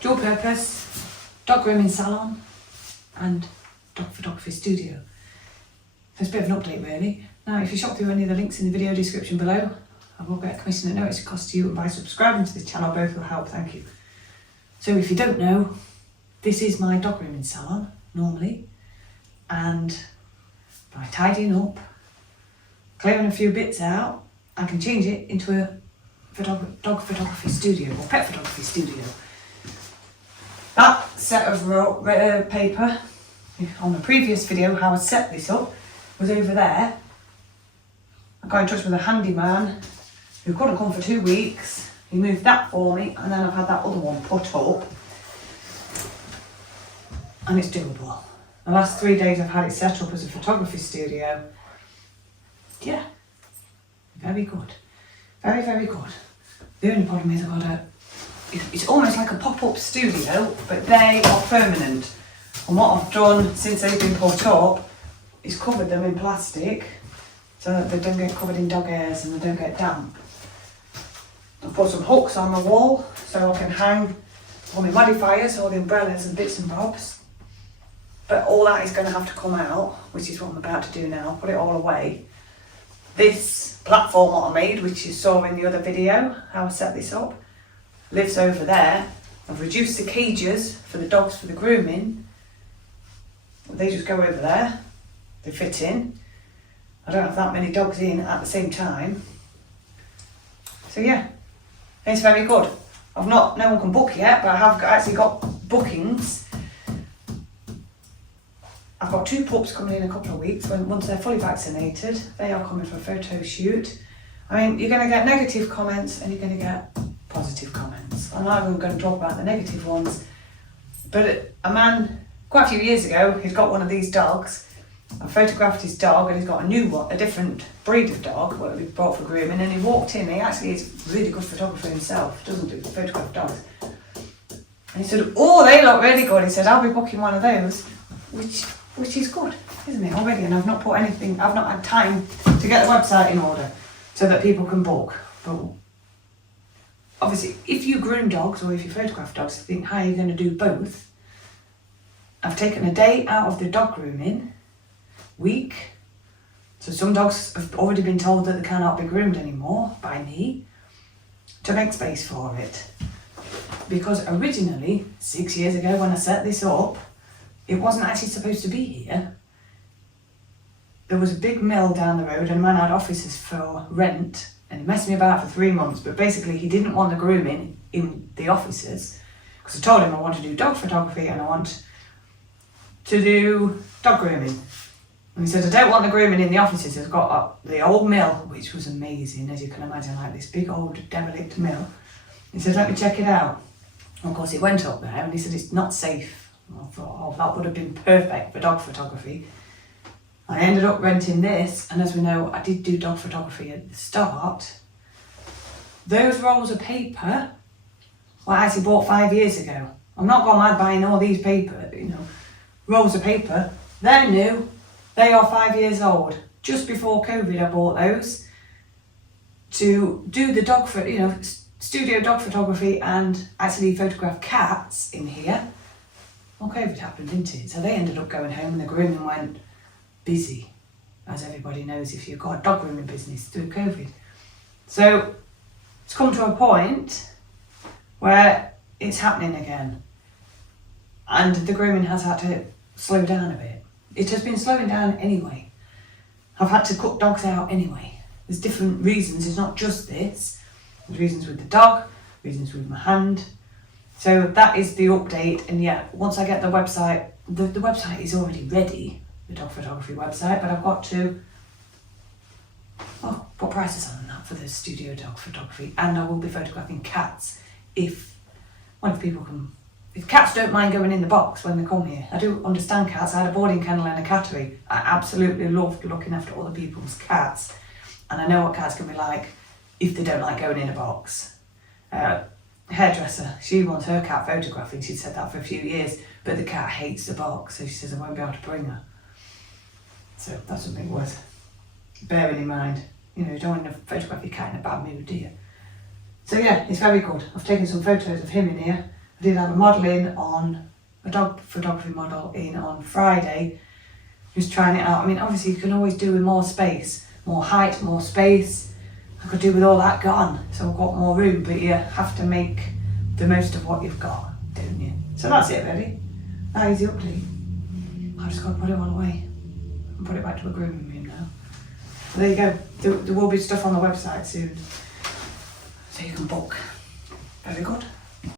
dual purpose, dog grooming salon and dog photography studio. So it's a bit of an update really. Now if you shop through any of the links in the video description below, I will get a commission that notice it costs you, and by subscribing to this channel both will help, thank you. So if you don't know, this is my dog grooming salon normally, and by tidying up, clearing a few bits out, I can change it into a dog photography studio or pet photography studio. That set of paper on the previous video, how I set this up, was over there. I got in touch with a handyman who couldn't come for 2 weeks. He moved that for me, and then I've had that other one put up, and it's doable. The last 3 days I've had it set up as a photography studio. Yeah, very good. Very, very good. The only problem is it's almost like a pop-up studio, but they are permanent. And what I've done since they've been put up is covered them in plastic so that they don't get covered in dog hairs and they don't get damp. I've put some hooks on the wall so I can hang all my modifiers, all the umbrellas and bits and bobs. But all that is going to have to come out, which is what I'm about to do now, put it all away. This platform what I made, which you saw in the other video, how I set this up, lives over there. I've reduced the cages for the dogs for the grooming. They just go over there, they fit in. I don't have that many dogs in at the same time. So yeah, it's very good. No one can book yet, but I have actually got bookings. I've got 2 pups coming in a couple of weeks. Once they're fully vaccinated, they are coming for a photo shoot. I mean, you're going to get negative comments and you're going to get positive comments. I'm not even going to talk about the negative ones, but a man, quite a few years ago, he's got one of these dogs. I photographed his dog and he's got a new one, a different breed of dog, what we brought for grooming, and he walked in, he actually is a really good photographer himself, doesn't do photograph dogs. And he said, oh, they look really good. He said, I'll be booking one of those, which is good, isn't it, already? And I've not had time to get the website in order so that people can book. But obviously, if you groom dogs or if you photograph dogs, think how you're going to do both. I've taken a day out of the dog grooming week. So some dogs have already been told that they cannot be groomed anymore by me to make space for it. Because originally, 6 years ago when I set this up, it wasn't actually supposed to be here. There was a big mill down the road and a man had offices for rent, and he messed me about for 3 months, but basically he didn't want the grooming in the offices because I told him I want to do dog photography and I want to do dog grooming. And he said, I don't want the grooming in the offices. It's got the old mill, which was amazing, as you can imagine, like this big old derelict mill. He said, let me check it out. And of course, he went up there and he said, it's not safe. I thought, oh, that would have been perfect for dog photography. I ended up renting this, and as we know, I did do dog photography at the start. Those rolls of paper, well, I actually bought 5 years ago. I'm not going mad buying all these paper, rolls of paper. They're new. They are 5 years old. Just before COVID, I bought those to do the dog, studio dog photography and actually photograph cats in here. Well, COVID happened, didn't it? So they ended up going home and the grooming went busy, as everybody knows if you've got a dog grooming business through COVID. So it's come to a point where it's happening again. And the grooming has had to slow down a bit. It has been slowing down anyway. I've had to cut dogs out anyway. There's different reasons, it's not just this. There's reasons with the dog, reasons with my hand. So that is the update, and yeah, once I get the website, the website is already ready, the dog photography website, but I've got to put prices on that for the studio dog photography, and I will be photographing cats if cats don't mind going in the box when they come here. I do understand cats. I had a boarding kennel and a cattery. I absolutely loved looking after other people's cats, and I know what cats can be like if they don't like going in a box. Hairdresser, she wants her cat photographing. She'd said that for a few years, but the cat hates the box, so she says I won't be able to bring her. So that's something worth bearing in mind. You don't want to photograph your cat in a bad mood, do you? So yeah, it's very good. I've taken some photos of him in here, I did have a model in on, a dog photography model in on Friday, who's trying it out. I mean, obviously you can always do with more space, more height, more space. I could do with all that gone, so I've got more room, but you have to make the most of what you've got, don't you? So that's it really. That is the update. I just got to put it all away and put it back to a grooming room now. So there you go. There will be stuff on the website soon, so you can book. Very good.